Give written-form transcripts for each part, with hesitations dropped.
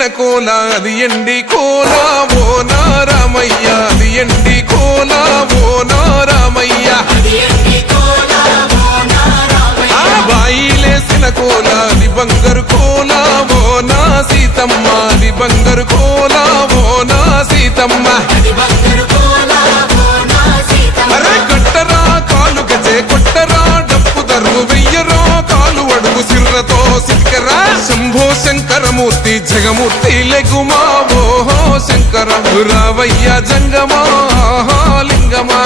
బాయిలేసిన కోల అది ఎండి కోల ఓ నారామయ్య అది ఎండి కోల ఓ నారామయ్య ఆ బాయిలేసిన కోల అది బంగారు కోల ఓ నా సీతమ్మ అది బంగారు కోల ఓ నా సీతమ్మ అరే కట్టరా కాలు గజే కొట్టరా డప్పు దరువు వెయ్యరో కాలు అడుగు సిర్రతో సిక్కరా శంభో శంకరమూర్తి జగమూర్తి లెగుమా ఓహో శంకర రావయ్య జంగమా లింగమా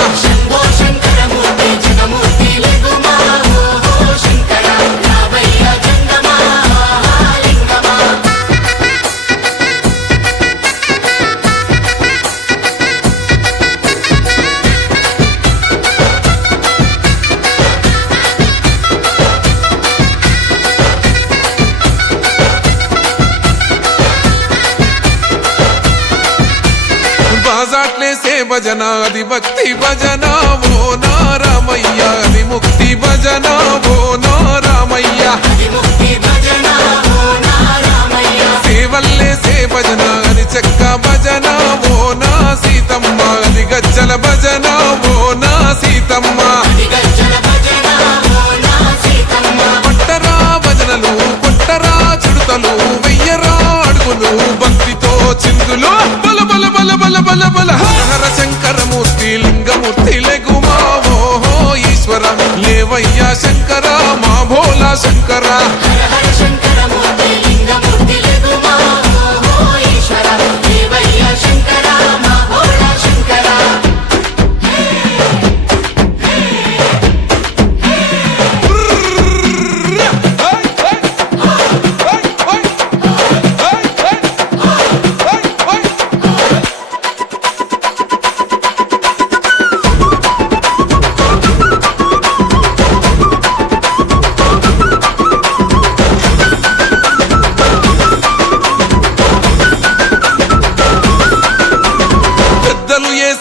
బాజాట్లేసే భజన అది భక్తి భజన ఓ నారామయ్య అది ముక్తి భజన ఓ నారామయ్య సేవల్లేసే భజన అది చెక్క భజన ఓ నా సీతమ్మ అది గజ్జల భజన ఓ నా సీతమ్మ పట్టరా భజనలు కొట్టరా చిడుతలు వెయ్యరా అడుగులు భక్తితో చిందులు బల బల బల బల బల బల హర శంకరమూర్తి లింగమూర్తి లెగుమా ఓహో ఈశ్వర లేవయ్యా శంకర మా భోలా శంకర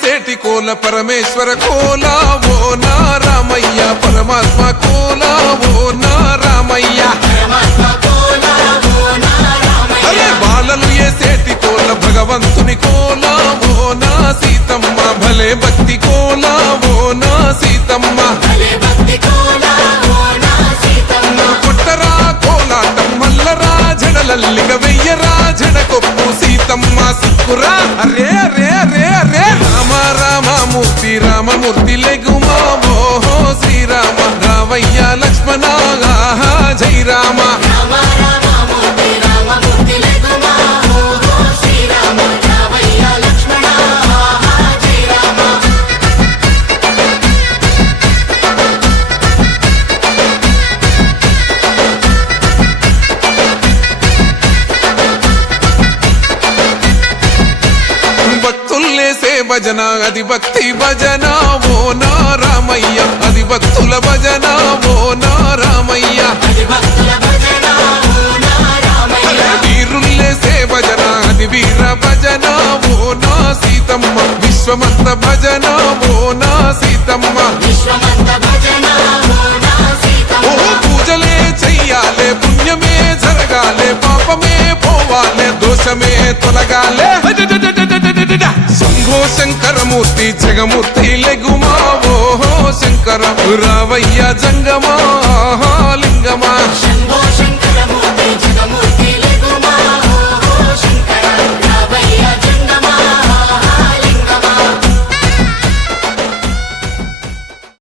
సేటి కోల పరమేశ్వర కోల ఓ నారామయ్య పరమాత్మ కోల ఓ నారామయ్య అరే బాలలు ఏ సేటి కోల భగవంతుని కోల ఓ నా సీతమ్మ భలే భక్తి కోల ఓ నా సీతమ్మ కొట్టరా కోలాటం మల్లరా జడలల్లిగ వెయ్యరా జడకొప్పు సీతమ్మ సిక్కురా అరే అరే అరే అరే రామ రామమూర్తి రామమూర్తి లెగుమా ఓహో శ్రీరామ రావయ్య లక్ష్మణ జై రామ భజన అది భక్తి భజన ఓ నారామయ్య అది భక్తుల భజన ఓ నారామయ్య వీరుల్లేసే భజన అది వీర భజన ఓ నా సీతమ్మ విశ్వమంత భజన ఓ నా సీతమ్మ ఓ పూజలే చెయ్యాలే పుణ్యమే జరగాలే పాపమే పోవాలే దోషమే తొలగాలే శంభో శంకరమూర్తి జగమూర్తి లెగుమా ఓహో శంకర రావయ్య జంగమా